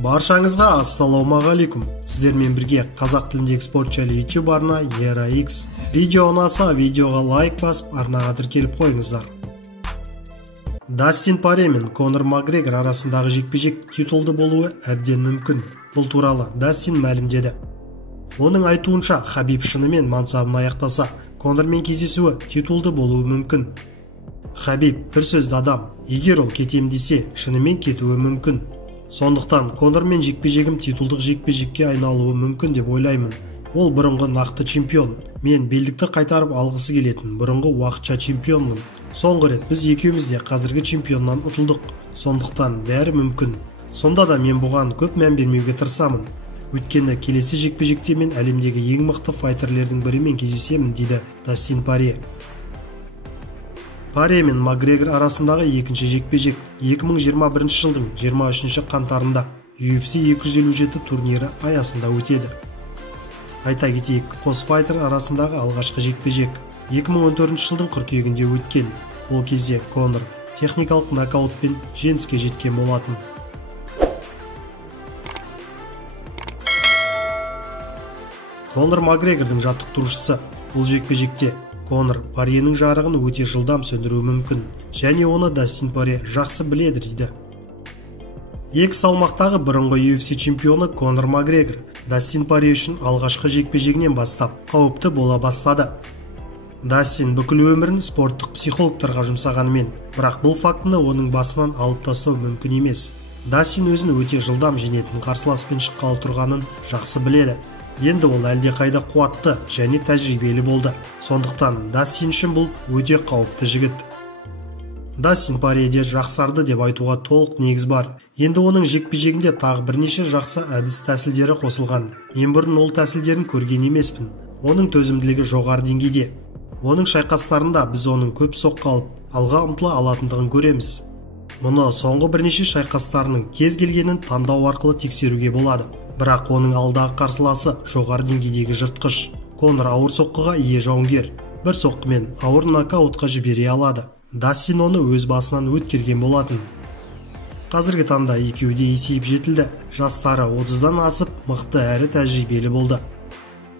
Баршаңызға ассалаумағалейкум. Сіздермен бірге қазақ тіліндегі спорт жайлы YouTube арна ERA-X. Видео ұнаса, видеоға лайк басып, арнаға тіркеліп қойыңыздар. Дастин Порье мен Конор Макгрегор арасындағы жекпе-жек титулды болуы әбден мүмкін. Бұл туралы Дастин мәлімдеді. Оның айтуынша, Хабиб шынымен мансабын аяқтаса, Конормен кездесуі титулды болуы мүмкін. Хабиб бір сөзді адам, егер ол кетем десе, шынымен кетуі мүмкін. Сондықтан Конормен жекпе-жегім титулдық жекпе-жекке айналуы мүмкін деп ойлаймын. Ол бұрынғы нақты чемпион. Мен белдікті қайтарып алғысы келетін бұрынғы уақытша чемпионмын. Соңғы рет біз екеуміз де қазіргі чемпионнан ұтылдық. Сондықтан бәрі мүмкін. Сонда да мен бұған көп мән бермеуге тырысамын. Өйткені келесі жекпе-жекте мен әлемдегі ең мықты файтерлердің бірімен кездесемін, дейді Дастин Порье. Порье мен Макгрегор арасындағы екінші жекпе-жек 2021 жылдың 23 қаңтарында UFC 257 турнирі аясында өтеді. Айта кетейік, қос файтер арасындағы алғашқы жекпе-жек 2014 жылдың қыркүйегінде өткен. Ол кезде Конор техникалық нокаутпен жеңіске жеткен болатын. Конор Макгрегордың жаттықтырушысы. Бұл жекпе-жекте Конор Порьенің жарығын өте жылдам сөндіруі мүмкін, және оны Дастин Порье жақсы біледі, дейді. Екі салмақтағы бұрынғы UFC чемпионы Конор Макгрегор Дастин Порье үшін алғашқы жекпе-жегінен бастап қауіпті бола бастады. Дастин бүкіл өмірін спорттық психологтарға жұмсағанымен, бірақ бұл фактіні оның басынан алып тастау мүмкін емес. Дастин өзін өте жылдам жеңетін қарсыласпен шыққалы тұрғанын жақсы біледі. Енді ол әлде қайда қуатты және тәжірибелі болды. Сондықтан Дастин үшін бұл өте қауіпті жігіт. Дастин Порьеде жақсарды деп айтуға толық негіз бар. Енді оның жекпе-жегінде тағы бірнеше жақсы әдіс тәсілдері қосылған. Мен бұрын ол тәсілдерін көрген емеспін. Оның төзімділігі жоғары деңгейде. Оның шайқастарында біз оның көп соққы алып, алға ұмтыла алатындығын көреміз. Мұны соңғы бірнеше шайқастарының кез келгенін таңдау арқылы тексеруге болады. Бірақ оның алдағы қарсыласы жоғары деңгейдегі жыртқыш. Конор ауыр соққыға ие жауынгер. Бір соққымен ауыр нокаутқа жібере алады. Дастин оны өз басынан өткерген болатын. Қазіргі таңда екеуі де есейіп жетілді. Жастары 30-дан асып, мықты әрі тәжірибелі болды.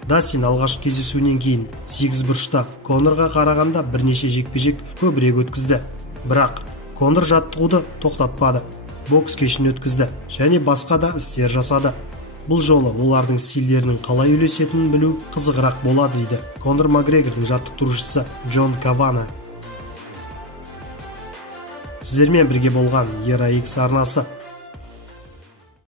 Дастин алғашқы кездесуінен кейін 8 бұрышта Конорға қарағанда бірнеше жекпе-жек көбірек өткізді. Бірақ Конор жаттығуды тоқтатпады. Бокс кешін өткізді және басқа да істер жасады. Бұл жолы олардың стильдерінің қалай үйлесетінін білу қызығырақ болады, дейді Конор Макгрегордың жаттықтырушысы Джон Кавана. Сіздермен бірге болған ERA-X арнасы.